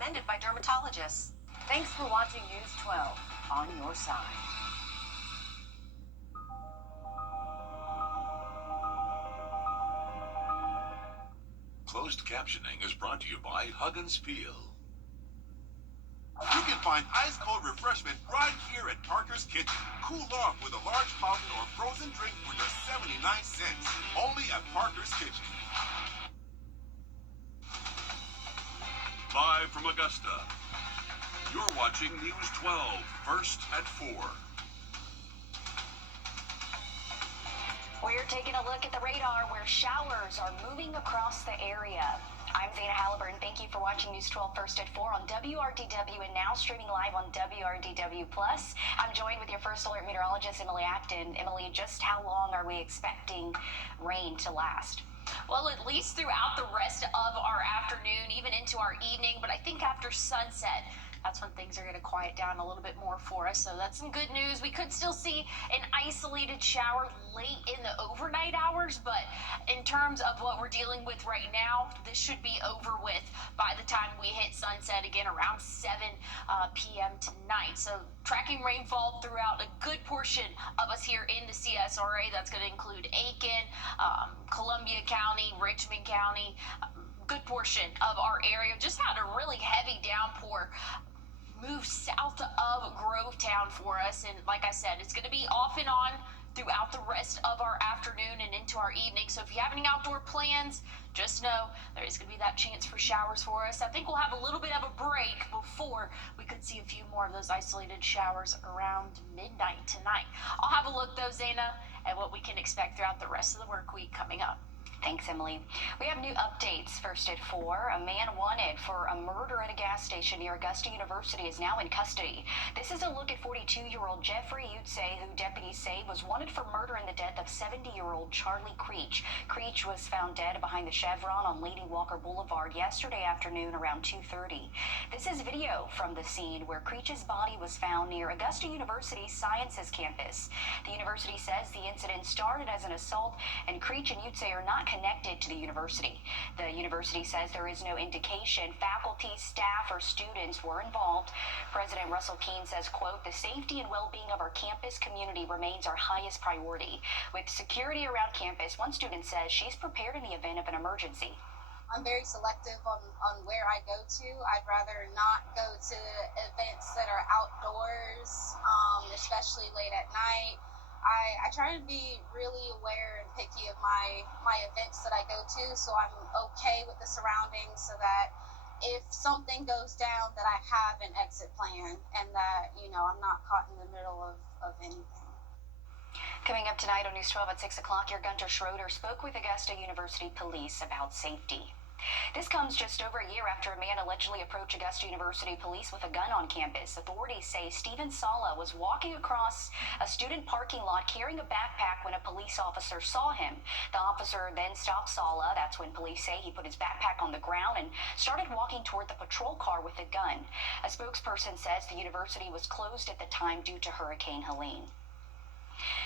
recommended by dermatologists. Thanks for watching News 12 on your side. Closed captioning is brought to you by Hug and Peel. You can find ice-cold refreshment right here at Parker's Kitchen. Cool off with a large fountain or frozen drink for just 79 cents. Only at Parker's Kitchen. Live from Augusta, you're watching News 12, first at 4. We're taking a look at the radar where showers are moving across the area. I'm Zana Halliburton. Thank you for watching News 12 First at 4 on WRDW and now streaming live on WRDW+. I'm joined with your First Alert meteorologist, Emily Acton. Emily, just how long are we expecting rain to last? Well, at least throughout the rest of our afternoon, even into our evening, but I think after sunset, that's when things are going to quiet down a little bit more for us. So that's some good news. We could still see an isolated shower late in the overnight hours, but in terms of what we're dealing with right now, this should be over with by the time we hit sunset again around 7 p.m. tonight. So tracking rainfall throughout a good portion of us here in the CSRA. That's going to include Aiken, Columbia County, Richmond County, good portion of our area. Just had a really heavy downpour move south of Grovetown for us, and like I said, it's going to be off and on throughout the rest of our afternoon and into our evening. So if you have any outdoor plans, just know there is going to be that chance for showers for us. I think we'll have a little bit of a break before we could see a few more of those isolated showers around midnight tonight. I'll have a look though, Zana, at what we can expect throughout the rest of the work week coming up. Thanks, Emily. We have new updates first at 4. A man wanted for a murder at a gas station near Augusta University is now in custody. This is a look at 42-year-old Jeffrey Utse, who deputies say was wanted for murder in the death of 70-year-old Charlie Creech. Creech was found dead behind the Chevron on Lady Walker Boulevard yesterday afternoon around 2:30. This is video from the scene where Creech's body was found near Augusta University's Sciences campus. The university says the incident started as an assault, and Creech and Utse are not connected to the university. The university says there is no indication faculty, staff, or students were involved. President Russell Keene says, quote, "The safety and well-being of our campus community remains our highest priority. With security around campus, one student says she's prepared in the event of an emergency." I'm very selective on where I go to. I'd rather not go to events that are outdoors, especially late at night. I try to be really aware and picky of my events that I go to, so I'm okay with the surroundings, so that if something goes down, that I have an exit plan and that, I'm not caught in the middle of anything. Coming up tonight on News 12 at 6 o'clock, your Gunter Schroeder spoke with Augusta University Police about safety. This comes just over a year after a man allegedly approached Augusta University police with a gun on campus. Authorities say Stephen Sala was walking across a student parking lot carrying a backpack when a police officer saw him. The officer then stopped Sala. That's when police say he put his backpack on the ground and started walking toward the patrol car with a gun. A spokesperson says the university was closed at the time due to Hurricane Helene.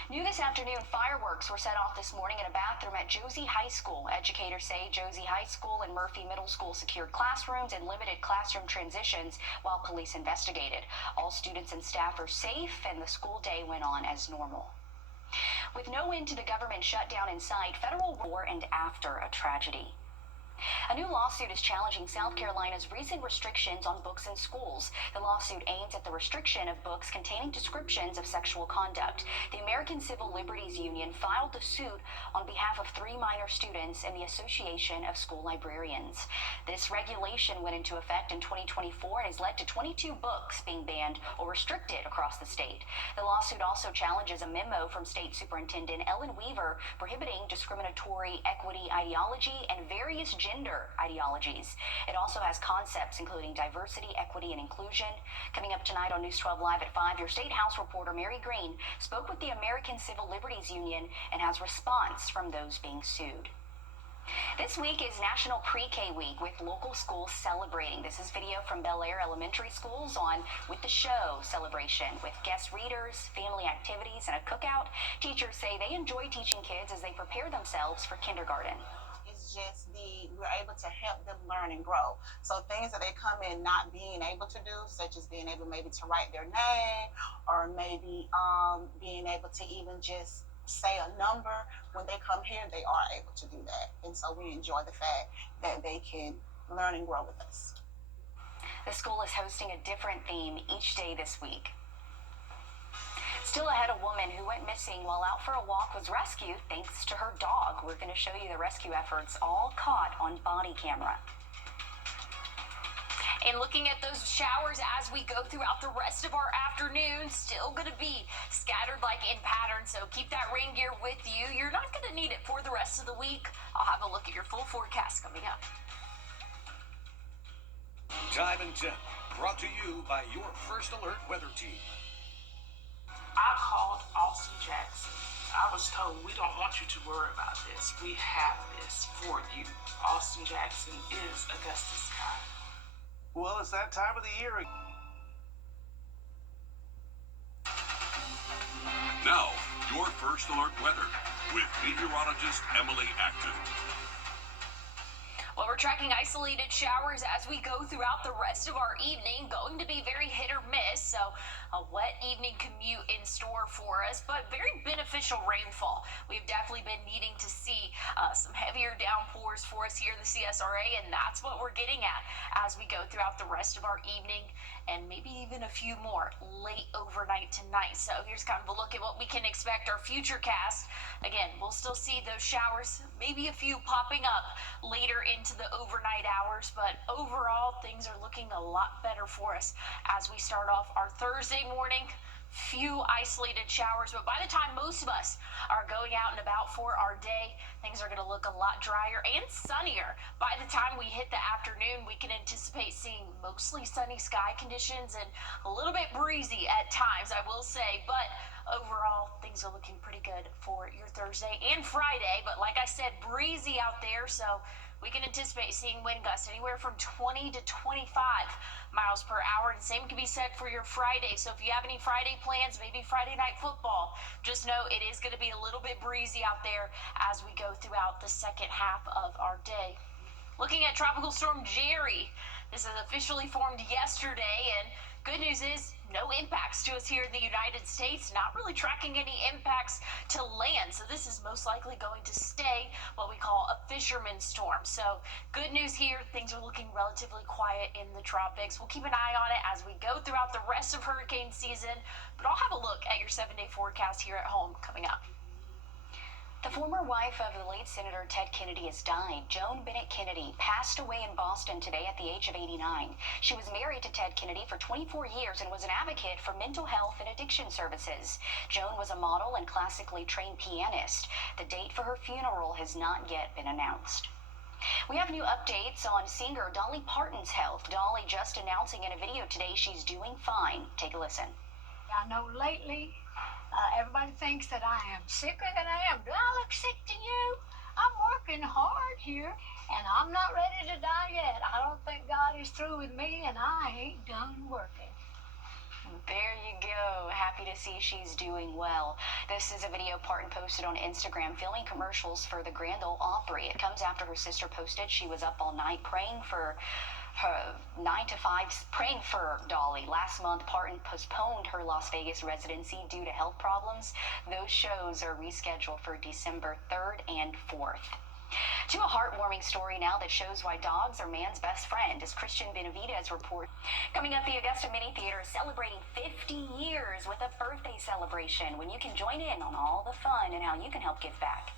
New this afternoon, fireworks were set off this morning in a bathroom at Josie High School. Educators say Josie High School and Murphy Middle School secured classrooms and limited classroom transitions while police investigated. All students and staff are safe, and the school day went on as normal. With no end to the government shutdown in sight, federal war and after a tragedy. A new lawsuit is challenging South Carolina's recent restrictions on books in schools. The lawsuit aims at the restriction of books containing descriptions of sexual conduct. The American Civil Liberties Union filed the suit on behalf of 3 minor students and the Association of School Librarians. This regulation went into effect in 2024 and has led to 22 books being banned or restricted across the state. The lawsuit also challenges a memo from State Superintendent Ellen Weaver prohibiting discriminatory equity ideology and various gender ideologies. It also has concepts including diversity, equity, and inclusion. Coming up tonight on News 12 Live at 5, your State House reporter Mary Green spoke with the American Civil Liberties Union and has response from those being sued. This week is National Pre-K Week with local schools celebrating. This is video from Bel Air Elementary Schools on With the Show celebration with guest readers, family activities, and a cookout. Teachers say they enjoy teaching kids as they prepare themselves for kindergarten. It's just the we're able to help them learn and grow. So things that they come in not being able to do, such as being able maybe to write their name, or maybe being able to even just say a number, when they come here, they are able to do that. And so we enjoy the fact that they can learn and grow with us. The school is hosting a different theme each day this week. Still ahead, a woman who went missing while out for a walk was rescued thanks to her dog. We're going to show you the rescue efforts, all caught on body camera. And looking at those showers as we go throughout the rest of our afternoon, still going to be scattered like in pattern, so keep that rain gear with you. You're not going to need it for the rest of the week. I'll have a look at your full forecast coming up. Time and Temp, brought to you by your First Alert weather team. I called Austin Jackson. I was told, we don't want you to worry about this. We have this for you. Austin Jackson is Augusta's guy. Well, it's that time of the year. Now, your First Alert weather with meteorologist Emily Acton. Well, we're tracking isolated showers as we go throughout the rest of our evening. Going to be very hit or miss, so a wet evening commute in store for us, but very beneficial rainfall. We've definitely been needing to see some heavier downpours for us here in the CSRA, and that's what we're getting at as we go throughout the rest of our evening, and maybe even a few more late overnight tonight. So here's kind of a look at what we can expect our future cast. Again, we'll still see those showers, maybe a few popping up later into the overnight hours, but overall things are looking a lot better for us as we start off our Thursday morning. Few isolated showers, but by the time most of us are going out and about for our day, things are going to look a lot drier and sunnier. By the time we hit the afternoon, we can anticipate seeing mostly sunny sky conditions and a little bit breezy at times, I will say, but overall things are looking pretty good for your Thursday and Friday. But like I said, breezy out there, so we can anticipate seeing wind gusts anywhere from 20 to 25 miles per hour. And same can be said for your Friday. So if you have any Friday plans, maybe Friday night football, just know it is going to be a little bit breezy out there as we go throughout the second half of our day. Looking at Tropical Storm Jerry, this is officially formed yesterday, and good news is no impacts to us here in the United States, not really tracking any impacts to land. So this is most likely going to stay what we call a fisherman's storm. So good news here, things are looking relatively quiet in the tropics. We'll keep an eye on it as we go throughout the rest of hurricane season, but I'll have a look at your 7-day forecast here at home coming up. The former wife of the late Senator Ted Kennedy has died. Joan Bennett Kennedy passed away in Boston today at the age of 89. She was married to Ted Kennedy for 24 years and was an advocate for mental health and addiction services. Joan was a model and classically trained pianist. The date for her funeral has not yet been announced. We have new updates on singer Dolly Parton's health. Dolly just announcing in a video today she's doing fine. Take a listen. I know lately everybody thinks that I am sicker than I am. Do I look sick to you? I'm working hard here, and I'm not ready to die yet. I don't think God is through with me, and I ain't done working. There you go. Happy to see she's doing well. This is a video Parton posted on Instagram filming commercials for the Grand Ole Opry. It comes after her sister posted she was up all night praying for her 9 to 5, praying for Dolly. Last month, Parton postponed her Las Vegas residency due to health problems. Those shows are rescheduled for December 3rd and 4th. To a heartwarming story now that shows why dogs are man's best friend, as Christian Benavidez reports. Coming up, the Augusta Mini Theater is celebrating 50 years with a birthday celebration when you can join in on all the fun and how you can help give back.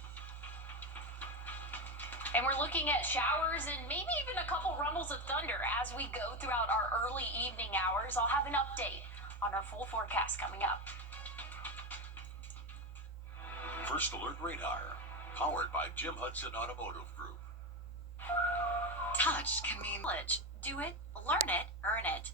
And we're looking at showers and maybe even a couple rumbles of thunder as we go throughout our early evening hours. I'll have an update on our full forecast coming up. First Alert Radar, powered by Jim Hudson Automotive Group. Touch can mean knowledge. Do it, learn it, earn it.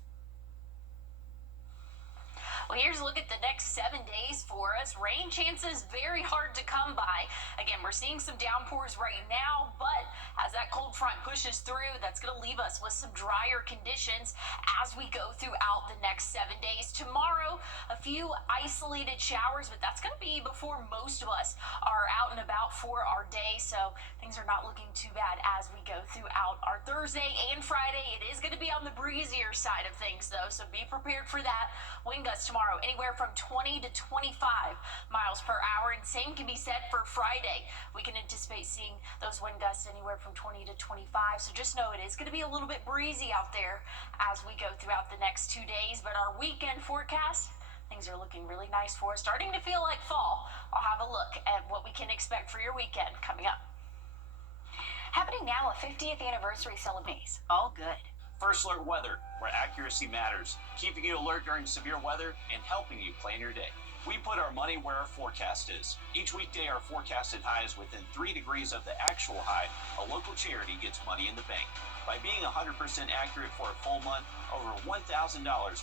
Well, here's a look at the next 7 days for us. Rain chances very hard to come by. Again, we're seeing some downpours right now, but as that cold front pushes through, that's going to leave us with some drier conditions as we go throughout the next 7 days. Tomorrow, a few isolated showers, but that's going to be before most of us are out and about for our day, so things are not looking too bad as we go throughout our Thursday and Friday. It is going to be on the breezier side of things, though, so be prepared for that. Wind gusts tomorrow anywhere from 20 to 25 miles per hour, and same can be said for Friday. We can anticipate seeing those wind gusts anywhere from 20 to 25, so just know it is going to be a little bit breezy out there as we go throughout the next 2 days. But our weekend forecast, things are looking really nice for us, starting to feel like fall. I'll have a look at what we can expect for your weekend coming up. Happening now, a 50th anniversary celebration. All good. First Alert Weather, where accuracy matters, keeping you alert during severe weather and helping you plan your day. We put our money where our forecast is. Each weekday, our forecasted high is within 3 degrees of the actual high. A local charity gets money in the bank. By being 100% accurate for a full month, over $1,000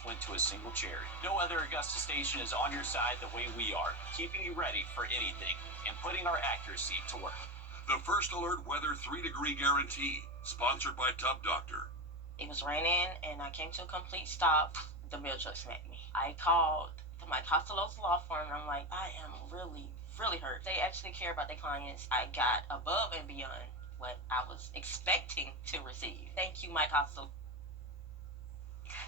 went to a single charity. No other Augusta station is on your side the way we are, keeping you ready for anything and putting our accuracy to work. The First Alert Weather 3-degree guarantee, sponsored by Tub Doctor. It was raining, and I came to a complete stop. The mail truck smacked me. I called my Costello's law firm, and I'm like, I am really, really hurt. They actually care about their clients. I got above and beyond what I was expecting to receive. Thank you, Mike Costello.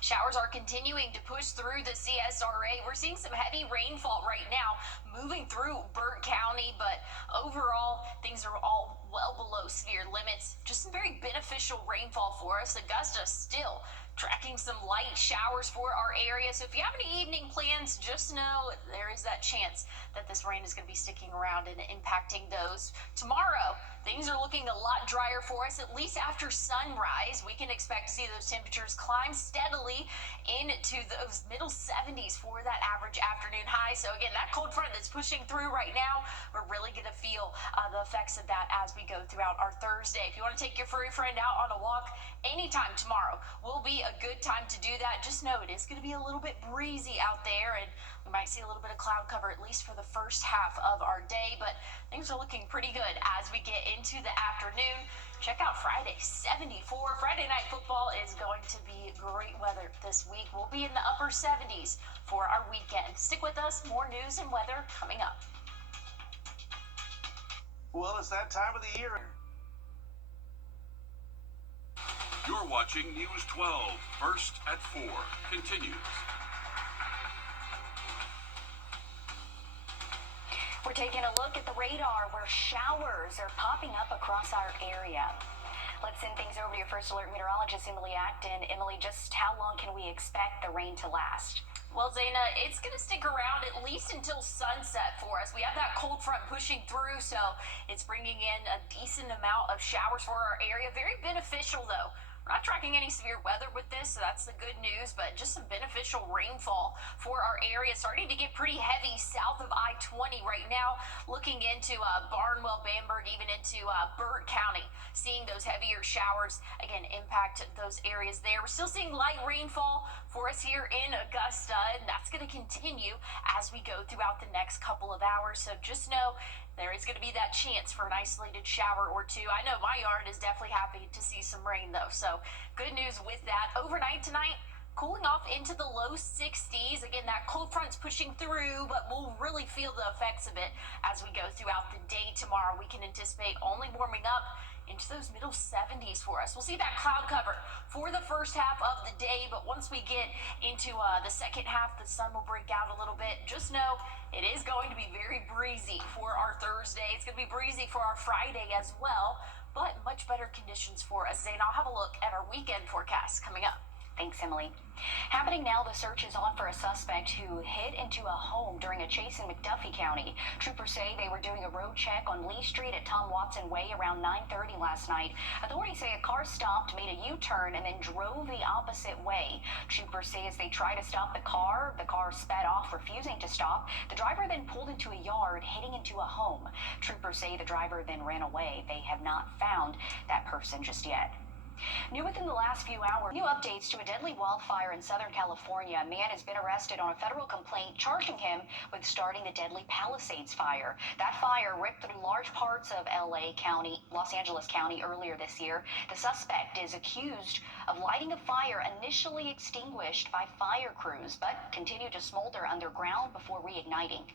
Showers are continuing to push through the CSRA. We're seeing some heavy rainfall right now moving through Burt County, but overall, things are all well below severe limits. Just some very beneficial rainfall for us. Augusta still tracking some light showers for our area. So if you have any evening plans, just know there is that chance that this rain is going to be sticking around and impacting those. Tomorrow, things are looking a lot drier for us, at least after sunrise. We can expect to see those temperatures climb steadily into those middle 70s for that average afternoon high. So again, that cold front that's pushing through right now, we're really going to feel the effects of that as we go throughout our Thursday. If you want to take your furry friend out on a walk anytime tomorrow, will be a good time to do that. Just know it is going to be a little bit breezy out there, and we might see a little bit of cloud cover at least for the first half of our day, but things are looking pretty good as we get into the afternoon. Check out Friday, 74. Friday night football is going to be great weather this week. We'll be in the upper 70s for our weekend. Stick with us. More news and weather coming up. Well, it's that time of the year. You're watching News 12, First at 4, continues. We're taking a look at the radar where showers are popping up across our area. Let's send things over to your First Alert meteorologist, Emily Acton. Emily, just how long can we expect the rain to last? Well, Zaina, it's going to stick around at least until sunset for us. We have that cold front pushing through, so it's bringing in a decent amount of showers for our area. Very beneficial, though. We're not tracking any severe weather with this, so that's the good news, but just some beneficial rainfall for our area. Starting to get pretty heavy south of I-20 right now, looking into Barnwell, Bamberg, even into Burt County, seeing those heavier showers, again, impact those areas there. We're still seeing light rainfall for us here in Augusta, and that's going to continue as we go throughout the next couple of hours, so just know there is going to be that chance for an isolated shower or two. I know my yard is definitely happy to see some rain, though. So good news with that. Overnight tonight, cooling off into the low 60s. Again, that cold front's pushing through, but we'll really feel the effects of it as we go throughout the day tomorrow. We can anticipate only warming up into those middle 70s for us. We'll see that cloud cover for the first half of the day, but once we get into the second half, the sun will break out a little bit. Just know it is going to be very breezy for our Thursday. It's going to be breezy for our Friday as well, but much better conditions for us. Zane, I'll have a look at our weekend forecast coming up. Thanks, Emily. Happening now, the search is on for a suspect who hid into a home during a chase in McDuffie County. Troopers say they were doing a road check on Lee Street at Tom Watson Way around 9:30 last night. Authorities say a car stopped, made a U-turn, and then drove the opposite way. Troopers say as they try to stop the car sped off, refusing to stop. The driver then pulled into a yard, heading into a home. Troopers say the driver then ran away. They have not found that person just yet. New within the last few hours, new updates to a deadly wildfire in Southern California. A man has been arrested on a federal complaint charging him with starting the deadly Palisades fire. That fire ripped through large parts of LA County, Los Angeles County earlier this year. The suspect is accused of lighting a fire initially extinguished by fire crews, but continued to smolder underground before reigniting.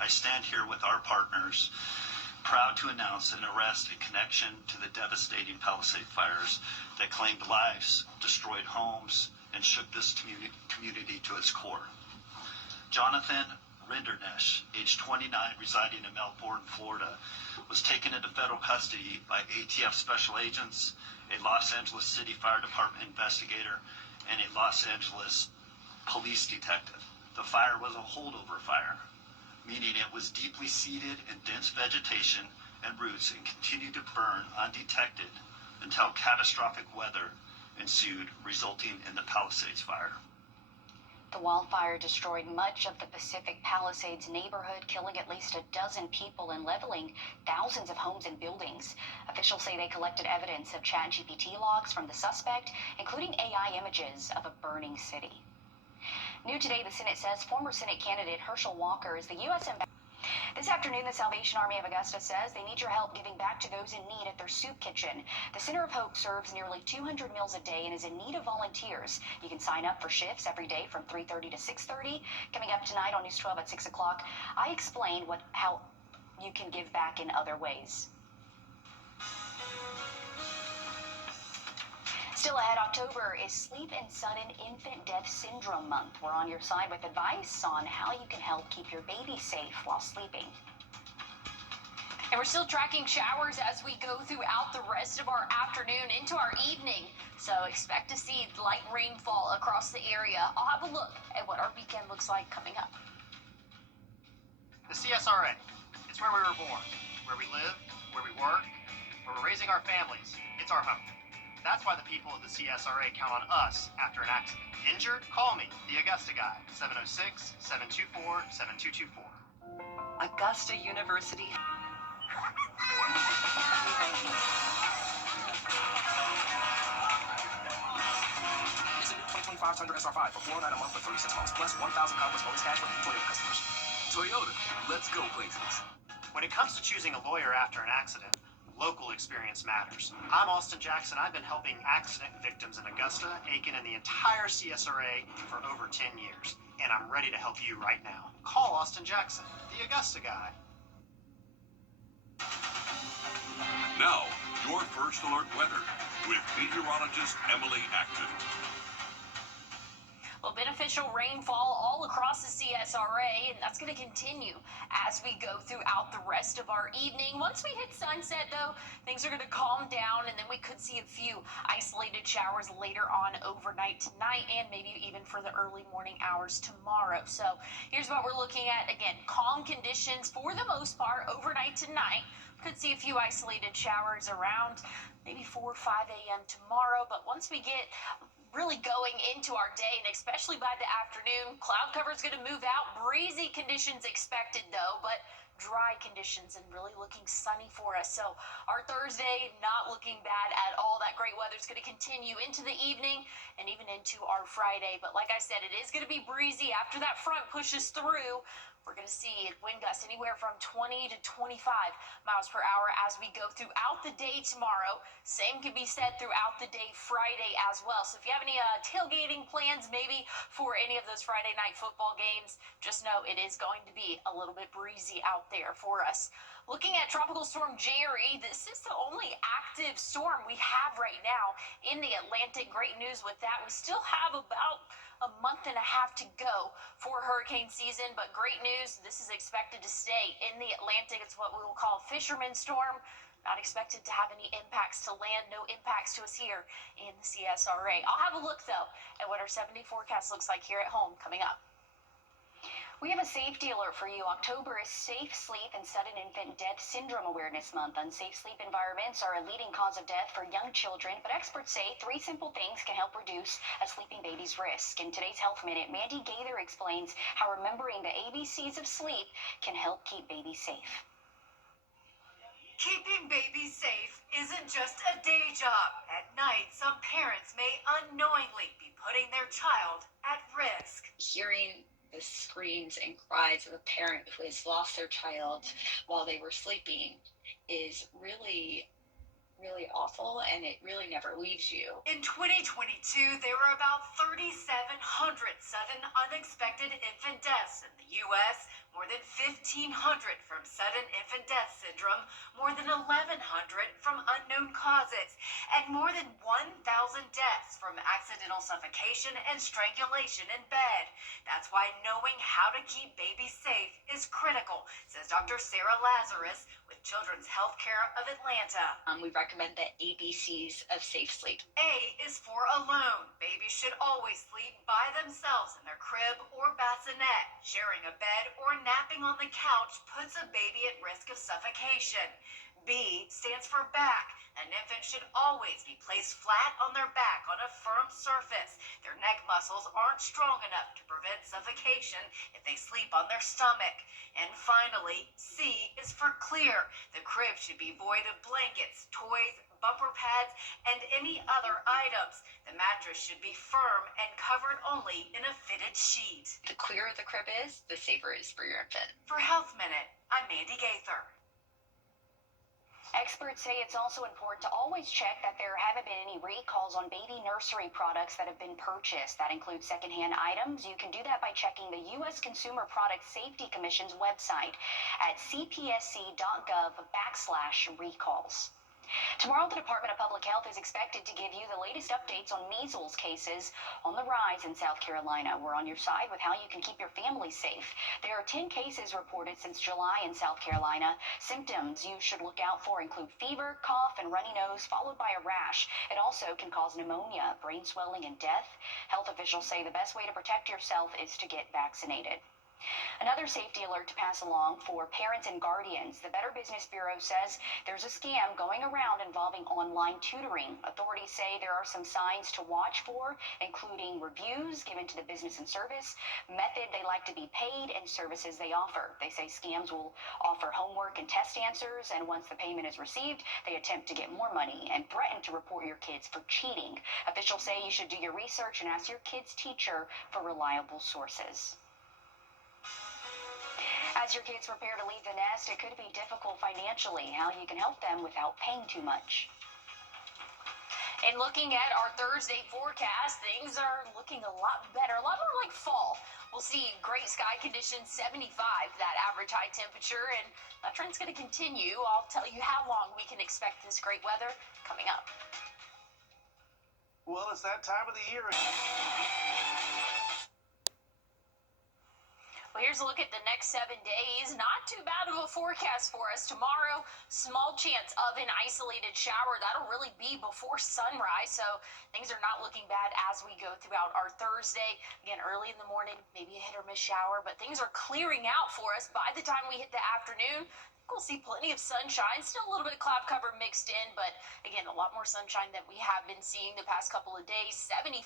I stand here with our partners, proud to announce an arrest in connection to the devastating Palisade fires that claimed lives, destroyed homes, and shook this community to its core. Jonathan Rindernesh, age 29, residing in Melbourne, Florida, was taken into federal custody by ATF special agents, a Los Angeles City Fire Department investigator, and a Los Angeles police detective. The fire was a holdover fire, meaning it was deeply seated in dense vegetation and roots and continued to burn undetected until catastrophic weather ensued, resulting in the Palisades fire. The wildfire destroyed much of the Pacific Palisades neighborhood, killing at least a dozen people and leveling thousands of homes and buildings. Officials say they collected evidence of ChatGPT logs from the suspect, including AI images of a burning city. New today, the Senate says former Senate candidate Herschel Walker is the U.S. ambassador. This afternoon, the Salvation Army of Augusta says they need your help giving back to those in need at their soup kitchen. The Center of Hope serves nearly 200 meals a day and is in need of volunteers. You can sign up for shifts every day from 3:30 to 6:30. Coming up tonight on News 12 at 6 o'clock, I explain how you can give back in other ways. Still ahead, October is Sleep and Sudden Infant Death Syndrome Month. We're on your side with advice on how you can help keep your baby safe while sleeping. And we're still tracking showers as we go throughout the rest of our afternoon into our evening. So expect to see light rainfall across the area. I'll have a look at what our weekend looks like coming up. The CSRA, it's where we were born, where we live, where we work, where we're raising our families. It's our home. That's why the people of the CSRA count on us after an accident. Injured? Call me, the Augusta Guy, 706-724-7224. Augusta University. It's a new 2025 Tundra SR5 for $409 a month for 36 months, plus 1,000 conquest bonus cash for Toyota customers. Toyota, let's go places. When it comes to choosing a lawyer after an accident, local experience matters. I'm Austin Jackson. I've been helping accident victims in Augusta, Aiken, and the entire CSRA for over 10 years. And I'm ready to help you right now. Call Austin Jackson, the Augusta Guy. Now, your First Alert weather with meteorologist Emily Acton. Well, beneficial rainfall all across the CSRA, and that's going to continue as we go throughout the rest of our evening. Once we hit sunset, though, things are going to calm down, and then we could see a few isolated showers later on overnight tonight, and maybe even for the early morning hours tomorrow. So here's what we're looking at. Again, calm conditions for the most part overnight tonight. Could see a few isolated showers around maybe 4 or 5 a.m. tomorrow, but once we get really going into our day, and especially by the afternoon, cloud cover is going to move out. Breezy conditions expected, though, but dry conditions and really looking sunny for us. So our Thursday not looking bad at all. That great weather is going to continue into the evening and even into our Friday. But like I said, it is going to be breezy after that front pushes through. We're going to see wind gusts anywhere from 20 to 25 miles per hour as we go throughout the day tomorrow. Same can be said throughout the day Friday as well. So if you have any tailgating plans maybe for any of those Friday night football games, just know it is going to be a little bit breezy out there for us. Looking at Tropical Storm Jerry, this is the only active storm we have right now in the Atlantic. Great news with that. We still have about a month and a half to go for hurricane season, but great news, this is expected to stay in the Atlantic. It's what we will call fisherman storm. Not expected to have any impacts to land, no impacts to us here in the CSRA. I'll have a look, though, at what our 7-day forecast looks like here at home coming up. We have a safety alert for you. October is Safe Sleep and Sudden Infant Death Syndrome Awareness Month. Unsafe sleep environments are a leading cause of death for young children, but experts say 3 simple things can help reduce a sleeping baby's risk. In today's Health Minute, Mandy Gaither explains how remembering the ABCs of sleep can help keep babies safe. Keeping babies safe isn't just a day job. At night, some parents may unknowingly be putting their child at risk. Hearing the screams and cries of a parent who has lost their child while they were sleeping is really awful, and it really never leaves you. In 2022, there were about 3,700 sudden unexpected infant deaths in the U.S., more than 1,500 from sudden infant death syndrome, more than 1,100 from unknown causes, and more than 1,000 deaths from accidental suffocation and strangulation in bed. That's why knowing how to keep babies safe is critical, says Dr. Sarah Lazarus with Children's Healthcare of Atlanta. We recommend the ABCs of safe sleep. A is for alone. Babies should always sleep by themselves in their crib or bassinet. Sharing a bed or napping on the couch puts a baby at risk of suffocation. B stands for back. An infant should always be placed flat on their back on a firm surface. Their neck muscles aren't strong enough to prevent suffocation if they sleep on their stomach. And finally, C is for clear. The crib should be void of blankets, toys, bumper pads, and any other items. The mattress should be firm and covered only in a fitted sheet. The clearer the crib is, the safer it is for your infant. For Health Minute, I'm Mandy Gaither. Experts say it's also important to always check that there haven't been any recalls on baby nursery products that have been purchased. That includes secondhand items. You can do that by checking the U.S. Consumer Product Safety Commission's website at cpsc.gov/recalls. Tomorrow, the Department of Public Health is expected to give you the latest updates on measles cases on the rise in South Carolina. We're on your side with how you can keep your family safe. There are 10 cases reported since July in South Carolina. Symptoms you should look out for include fever, cough, and runny nose, followed by a rash. It also can cause pneumonia, brain swelling, and death. Health officials say the best way to protect yourself is to get vaccinated. Another safety alert to pass along for parents and guardians. The Better Business Bureau says there's a scam going around involving online tutoring. Authorities say there are some signs to watch for, including reviews given to the business and service, method they like to be paid, and services they offer. They say scams will offer homework and test answers, and once the payment is received, they attempt to get more money and threaten to report your kids for cheating. Officials say you should do your research and ask your kid's teacher for reliable sources. As your kids prepare to leave the nest, it could be difficult financially. How you can help them without paying too much. And looking at our Thursday forecast, things are looking a lot better, a lot more like fall. We'll see great sky conditions, 75, that average high temperature, and that trend's going to continue. I'll tell you how long we can expect this great weather coming up. Well, it's that time of the year. Well, here's a look at the next 7 days. Not too bad of a forecast for us. Tomorrow, small chance of an isolated shower. That'll really be before sunrise, so things are not looking bad as we go throughout our Thursday. Again, early in the morning, maybe a hit or miss shower, but things are clearing out for us by the time we hit the afternoon. We'll see plenty of sunshine, still a little bit of cloud cover mixed in, but again, a lot more sunshine than we have been seeing the past couple of days. 75,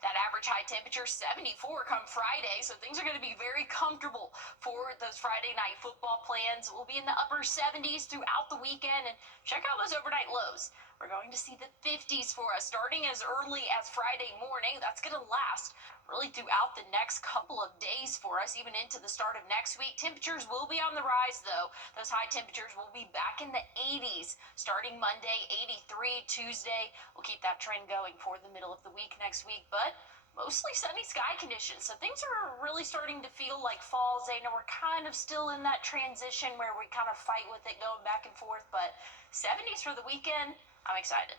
that average high temperature, 74 come Friday, so things are going to be very comfortable for those Friday night football plans. We'll be in the upper 70s throughout the weekend, and check out those overnight lows. We're going to see the 50s for us starting as early as Friday morning. That's going to last really throughout the next couple of days for us, even into the start of next week. Temperatures will be on the rise, though. Those high temperatures will be back in the 80s starting Monday, 83 Tuesday. We'll keep that trend going for the middle of the week next week, but mostly sunny sky conditions. So things are really starting to feel like fall. Zayna, we're kind of still in that transition where we kind of fight with it going back and forth, but 70s for the weekend, I'm excited.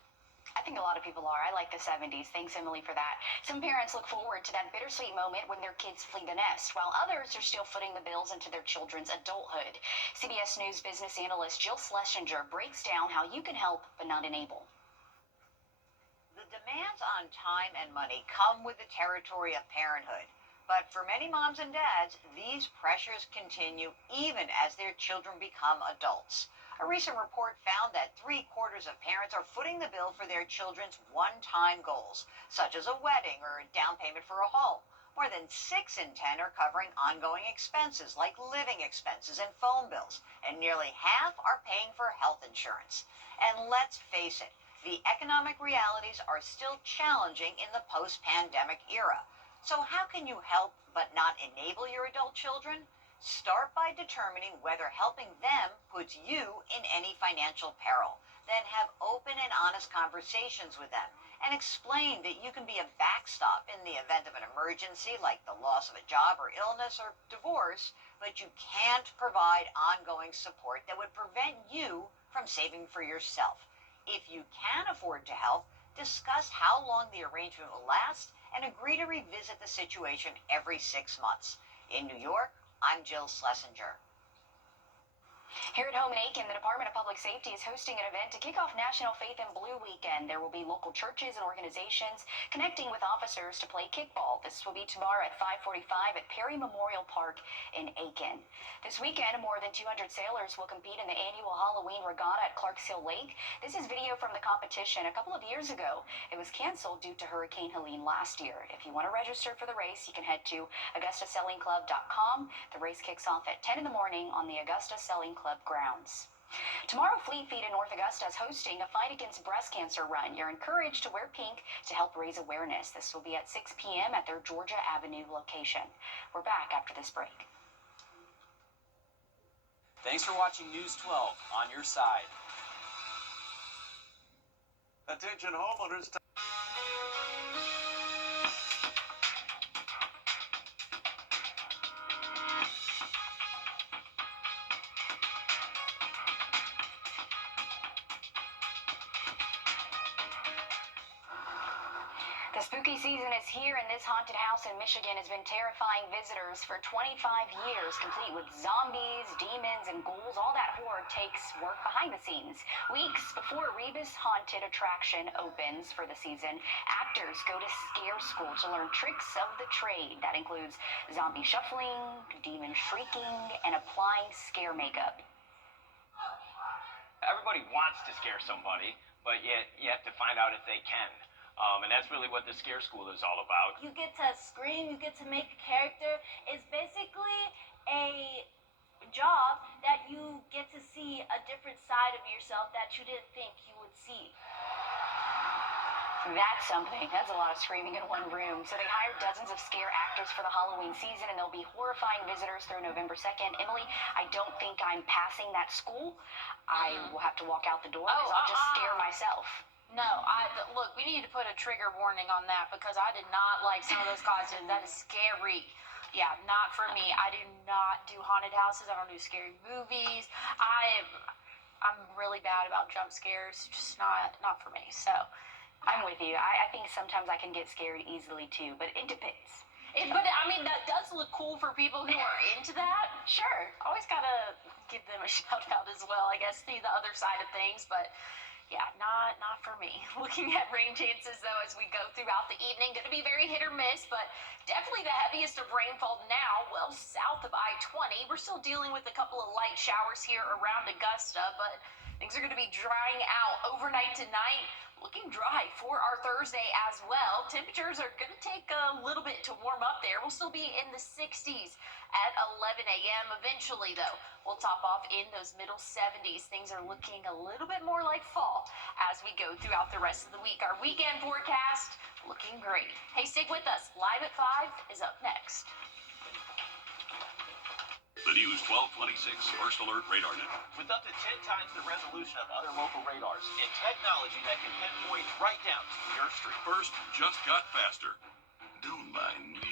I think a lot of people are. I like the 70s. Thanks, Emily, for that. Some parents look forward to that bittersweet moment when their kids flee the nest, while others are still footing the bills into their children's adulthood. CBS News business analyst Jill Schlesinger breaks down how you can help but not enable. The demands on time and money come with the territory of parenthood. But for many moms and dads, these pressures continue even as their children become adults. A recent report found that 3/4 of parents are footing the bill for their children's one-time goals, such as a wedding or a down payment for a home. More than 6 in 10 are covering ongoing expenses like living expenses and phone bills, and nearly half are paying for health insurance. And let's face it, the economic realities are still challenging in the post-pandemic era. So how can you help but not enable your adult children? Start by determining whether helping them puts you in any financial peril. Then have open and honest conversations with them and explain that you can be a backstop in the event of an emergency like the loss of a job or illness or divorce, but you can't provide ongoing support that would prevent you from saving for yourself. If you can afford to help, discuss how long the arrangement will last and agree to revisit the situation every 6 months. In New York, I'm Jill Schlesinger. Here at home in Aiken, the Department of Public Safety is hosting an event to kick off National Faith in Blue Weekend. There will be local churches and organizations connecting with officers to play kickball. This will be tomorrow at 5:45 at Perry Memorial Park in Aiken. This weekend, more than 200 sailors will compete in the annual Halloween Regatta at Clarks Hill Lake. This is video from the competition a couple of years ago. It was canceled due to Hurricane Helene last year. If you want to register for the race, you can head to AugustaSailingClub.com. The race kicks off at 10 in the morning on the Augusta Sailing Club grounds. Tomorrow, Fleet Feet in North Augusta is hosting a fight against breast cancer run. You're encouraged to wear pink to help raise awareness. This will be at 6 p.m. at their Georgia Avenue location. We're back after this break. Thanks for watching News 12 on your side. Attention homeowners. The spooky season is here, and this haunted house in Michigan has been terrifying visitors for 25 years, complete with zombies, demons, and ghouls. All that horror takes work behind the scenes. Weeks before Rebus Haunted attraction opens for the season, actors go to scare school to learn tricks of the trade. That includes zombie shuffling, demon shrieking, and applying scare makeup. Everybody wants to scare somebody, but yet you have to find out if they can. And that's really what the scare school is all about. You get to scream, you get to make a character. It's basically a job that you get to see a different side of yourself that you didn't think you would see. That's something. That's a lot of screaming in one room. So they hired dozens of scare actors for the Halloween season, and they'll be horrifying visitors through November 2nd. Emily, I don't think I'm passing that school. I will have to walk out the door because I'll just scare myself. No, look, we need to put a trigger warning on that because I did not like some of those costumes. That is scary. Yeah, not for me. I do not do haunted houses. I don't do scary movies. I'm really bad about jump scares. Just not for me. So I'm with you. I think sometimes I can get scared easily too, but it depends. But I mean, that does look cool for people who are into that. Sure. Always gotta give them a shout out as well. I guess see the other side of things, but yeah, not for me. Looking at rain chances though as we go throughout the evening, going to be very hit or miss, but definitely the heaviest of rainfall now, well south of I-20. We're still dealing with a couple of light showers here around Augusta, but things are going to be drying out overnight tonight. Looking dry for our Thursday as well. Temperatures are going to take a little bit to warm up there. We'll still be in the 60s at 11 a.m. Eventually, though, we'll top off in those middle 70s. Things are looking a little bit more like fall as we go throughout the rest of the week. Our weekend forecast looking great. Hey, stick with us. Live at 5 is up next. The News 1226 First Alert Radar Network. With up to 10 times the resolution of other local radars and technology that can pinpoint right down to your street. First just got faster. Don't mind me.